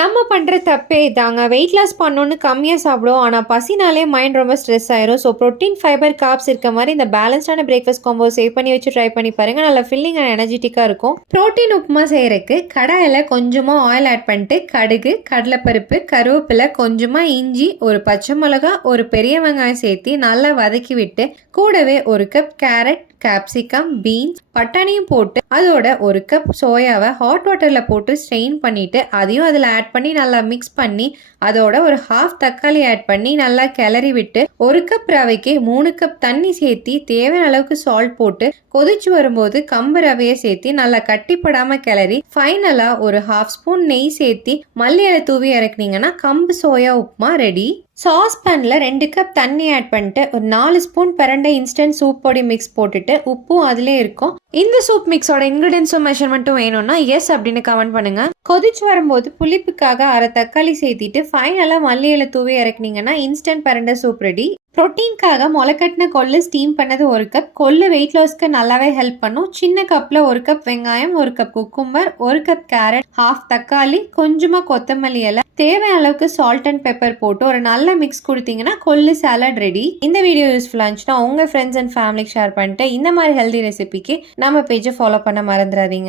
நம்ம பண்ணுற தப்பே இதாங்க. வெயிட் லாஸ் பண்ணோன்னு கம்மியாக சாப்பிடுவோம். ஆனால் பசினாலே மைண்ட் ரொம்ப ஸ்ட்ரெஸ் ஆயிரும். ஸோ ப்ரோட்டீன் ஃபைபர் காப்ஸ் இருக்க மாதிரி இந்த பேலன்ஸ்டான பிரேக்ஃபாஸ்ட் காம்போ சேவ் பண்ணி வச்சு ட்ரை பண்ணி பாருங்கள் நல்லா ஃபில்லிங் அண்ட் எனர்ஜெட்டிக்காக இருக்கும். ப்ரோட்டீன் உப்புமா செய்கிறதுக்கு கடாயில் கொஞ்சமாக ஆயில் ஆட் பண்ணிட்டு கடுகு கடலைப்பருப்பு கருவேப்பிலை கொஞ்சமாக இஞ்சி ஒரு பச்சை மிளகா ஒரு பெரிய வெங்காயம் சேர்த்து நல்லா வதக்கி விட்டு கூடவே ஒரு கப் கேரட் கேப்சிகம் பீன்ஸ் பட்டாணியும் போட்டு அதோட ஒரு கப் சோயாவை ஹாட் வாட்டரில் போட்டு ஸ்ட்ரெயின் பண்ணிவிட்டு அதையும் அதில் ஆட் பண்ணி நல்லா மிக்ஸ் பண்ணி அதோட ஒரு ஹாஃப் தக்காளி ஆட் பண்ணி நல்லா கிளறி விட்டு ஒரு கப் ரவைக்கு மூணு கப் தண்ணி சேர்த்தி தேவையான அளவுக்கு சால்ட் போட்டு கொதிச்சு வரும்போது கம்பு ரவையை சேர்த்து நல்லா கட்டிப்படாமல் கிளறி ஃபைனலாக ஒரு ஹாஃப் ஸ்பூன் நெய் சேர்த்தி மல்லி தூவி இறக்குனீங்கன்னா கம்பு சோயா உப்புமா ரெடி சாஸ்பேனில் ரெண்டு கப் தண்ணி ஆட் பண்ணிட்டு ஒரு நாலு ஸ்பூன் பிரண்டை இன்ஸ்டன்ட் சூப் பொடி மிக்ஸ் போட்டுட்டு உப்பும் அதிலே இருக்கும். இந்த சூப் மிக்ஸோட இன்க்ரீடியன்ஸும் மெஷர்மெண்ட்டும் வேணும்னா எஸ் அப்படின்னு கமெண்ட் பண்ணுங்க. கொதிச்சு வரும்போது புளிப்புக்காக அரை தக்காளி சேர்த்திட்டு ஃபைனலாக மல்லி இலை தூவி இறக்குனீங்கன்னா இன்ஸ்டன்ட் பிரண்டை சூப் ரெடி ப்ரோட்டீன்காக முளைக்கட்டின கொள்ளு ஸ்டீம் பண்ணது ஒரு கப் கொள்ளு வெயிட் லாஸ்க்கு நல்லாவே ஹெல்ப் பண்ணும். சின்ன கப்பில் ஒரு கப் வெங்காயம் ஒரு கப் குக்கும்பர் ஒரு கப் கேரட் ஹாஃப் தக்காளி கொஞ்சமாக கொத்தமல்லி இலை. தேவையான அளவுக்கு சால்ட் அண்ட் பெப்பர் போட்டு ஒரு நல்ல மிக்ஸ் கொடுத்தீங்கன்னா கொள்ளு சாலட் ரெடி இந்த வீடியோ யூஸ்ஃபுல்லாக இருந்துச்சுன்னா உங்கள் ஃப்ரெண்ட்ஸ் அண்ட் ஃபேமிலிக்கு ஷேர் பண்ணிட்டு இந்த மாதிரி ஹெல்தி ரெசிபிக்கு நம்ம பேஜை ஃபாலோ பண்ண மறந்துடாதீங்க.